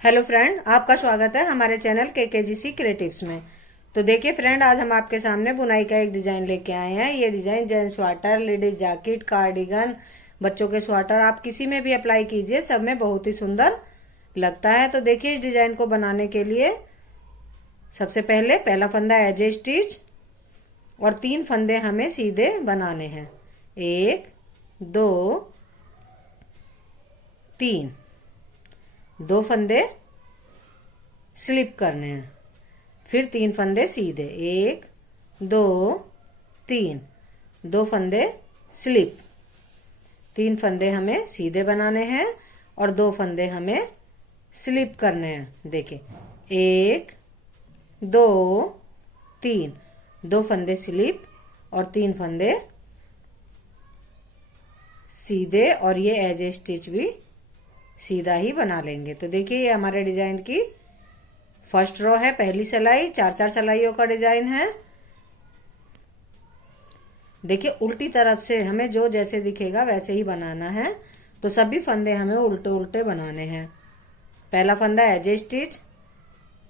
Hello friend, आपका स्वागत है हमारे चैनल केकेजीसी क्रिएटिव्स में। तो देखिए फ्रेंड, आज हम आपके सामने बुनाई का एक डिजाइन लेके आए हैं। ये design gents sweater, ladies jacket, cardigan, बच्चों के स्वेटर आप किसी में भी अप्लाई कीजिए, सब में बहुत ही सुंदर लगता है। तो देखिए, इस डिजाइन को बनाने के लिए सबसे पहले पहला फंदा एजे स्टिच और 3 फंदे हमें सीधे बनाने हैं। 1 2 3, 2 फंदे स्लिप करने हैं, फिर 3 फंदे सीधे। 1 2 3, 2 फंदे स्लिप, 3 फंदे हमें सीधे बनाने हैं और 2 फंदे हमें स्लिप करने हैं। देखिए 1 2 3, 2 फंदे स्लिप और 3 फंदे सीधे, और ये एज ए स्टिच भी सीधा ही बना लेंगे। तो देखिए, ये हमारे डिजाइन की फर्स्ट रो है, पहली सिलाई। 4 सिलाइयों का डिजाइन है। देखिए, उल्टी तरफ से हमें जो जैसे दिखेगा वैसे ही बनाना है। तो सभी फंदे हमें उल्टे उल्टे बनाने हैं। पहला फंदा एजे स्टिच,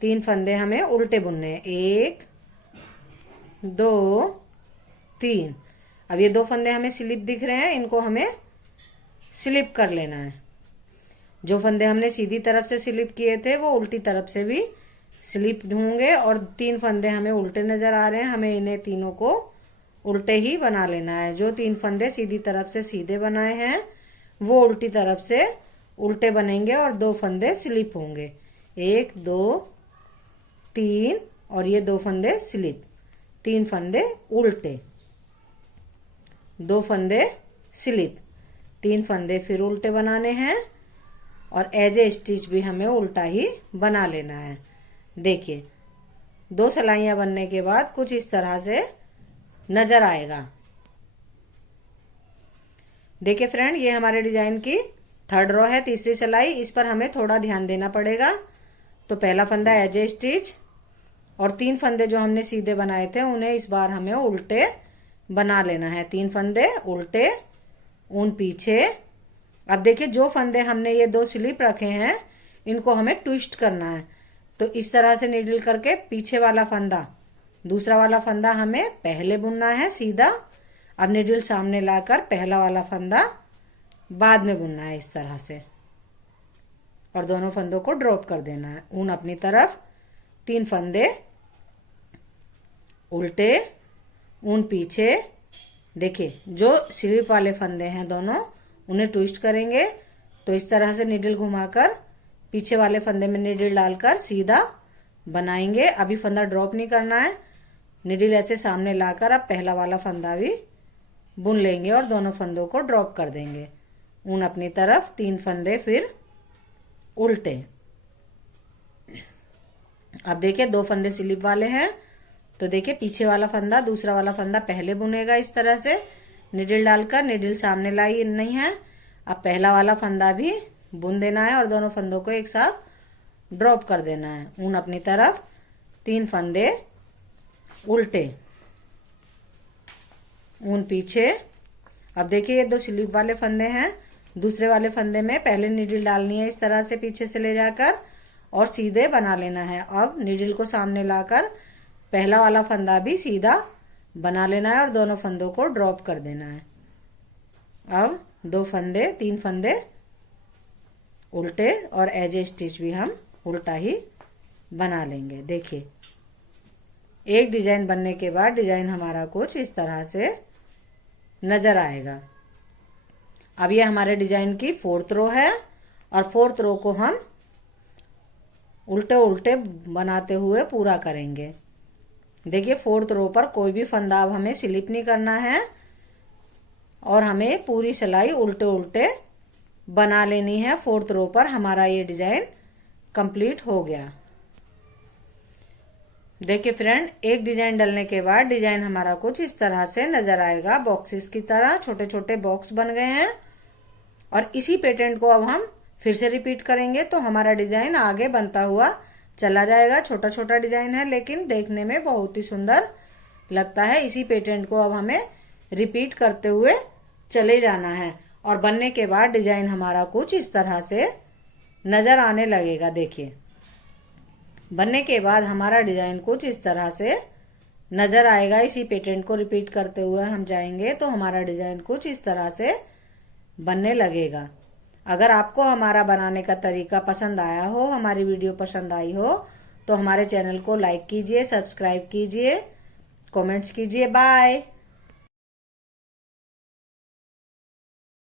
3 फंदे हमें उल्टे बुनने हैं। 1 2 3। अब ये 2 फंदे हमें स्लिप दिख रहे हैं, इनको हमें स्लिप कर लेना है। जो फंदे हमने सीधी तरफ से स्लिप किए थे वो उल्टी तरफ से भी स्लिप होंगे, और 3 फंदे हमें उल्टे नजर आ रहे हैं, हमें इन्हें तीनों को उल्टे ही बना लेना है। जो 3 फंदे सीधी तरफ से सीधे बनाए हैं वो उल्टी तरफ से उल्टे बनेंगे और 2 फंदे स्लिप होंगे। 1 2 3, और ये 2 फंदे स्लिप, 3 फंदे उल्टे, 2 फंदे स्लिप, 3 फंदे फिर उल्टे बनाने हैं, और एज ए स्टिच भी हमें उल्टा ही बना लेना है। देखिए, 2 सिलाइयां बनने के बाद कुछ इस तरह से नजर आएगा। देखिए फ्रेंड, ये हमारे डिजाइन की 3rd रो है, तीसरी सिलाई। इस पर हमें थोड़ा ध्यान देना पड़ेगा। तो पहला फंदा एज ए स्टिच और 3 फंदे जो हमने सीधे बनाए थे उन्हें इस बार हमें उल्टे बना लेना है। 3 फंदे उल्टे, ऊन पीछे। अब देखिए, जो फंदे हमने ये 2 स्लिप रखे हैं इनको हमें ट्विस्ट करना है। तो इस तरह से नीडल करके पीछे वाला फंदा, दूसरा वाला फंदा हमें पहले बुनना है सीधा। अब नीडल सामने लाकर पहला वाला फंदा बाद में बुनना है इस तरह से, और दोनों फंदों को ड्रॉप कर देना है। ऊन अपनी तरफ, 3 फंदे उल्टे, ऊन पीछे। देखिए, जो स्लिप वाले फंदे हैं दोनों उन्हें ट्विस्ट करेंगे। तो इस तरह से नीडल घुमाकर पीछे वाले फंदे में नीडल डालकर सीधा बनाएंगे। अभी फंदा ड्रॉप नहीं करना है, नीडल ऐसे सामने लाकर अब पहला वाला फंदा भी बुन लेंगे और दोनों फंदों को ड्रॉप कर देंगे। ऊन अपनी तरफ, 3 फंदे फिर उल्टे। अब देखिए, 2 फंदे स्लिप वाले हैं। तो देखिए, पीछे वाला फंदा, दूसरा वाला फंदा पहले बुनेगा इस तरह से नीडल डालकर। नीडल सामने लाई नहीं है, अब पहला वाला फंदा भी बुन देना है और दोनों फंदों को एक साथ ड्रॉप कर देना है। ऊन अपनी तरफ, 3 फंदे उल्टे, ऊन पीछे। अब देखिए, ये 2 स्लिप वाले फंदे हैं, दूसरे वाले फंदे में पहले नीडल डालनी है इस तरह से पीछे से ले जाकर और सीधे बना लेना है। अब नीडल को सामने लाकर पहला वाला फंदा भी सीधा बना लेना है और दोनों फंदों को ड्रॉप कर देना है। अब 2 फंदे, 3 फंदे उल्टे और एज ए स्टिच भी हम उल्टा ही बना लेंगे। देखिए, एक डिजाइन बनने के बाद डिजाइन हमारा कुछ इस तरह से नजर आएगा। अब ये हमारे डिजाइन की 4th रो है, और 4th रो को हम उल्टे उल्टे बनाते हुए पूरा करेंगे। देखिए, 4th रो पर कोई भी फंदा अब हमें स्लिप नहीं करना है और हमें पूरी सिलाई उल्टे उल्टे बना लेनी है। 4th रो पर हमारा ये डिजाइन कंप्लीट हो गया। देखिए फ्रेंड, एक डिजाइन डलने के बाद डिजाइन हमारा कुछ इस तरह से नजर आएगा। बॉक्सेस की तरह छोटे छोटे बॉक्स बन गए हैं, और इसी पैटर्न को अब हम फिर से रिपीट करेंगे तो हमारा डिजाइन आगे बनता हुआ चला जाएगा। छोटा छोटा डिजाइन है लेकिन देखने में बहुत ही सुंदर लगता है। इसी पैटर्न को अब हमें रिपीट करते हुए चले जाना है, और बनने के बाद डिजाइन हमारा कुछ इस तरह से नजर आने लगेगा। देखिए बनने के बाद हमारा डिजाइन कुछ इस तरह से नजर आएगा। इसी पैटर्न को रिपीट करते हुए हम जाएंगे तो हमारा डिजाइन कुछ इस तरह से बनने लगेगा। अगर आपको हमारा बनाने का तरीका पसंद आया हो, हमारी वीडियो पसंद आई हो, तो हमारे चैनल को लाइक कीजिए, सब्सक्राइब कीजिए, कमेंट्स कीजिए। बाय।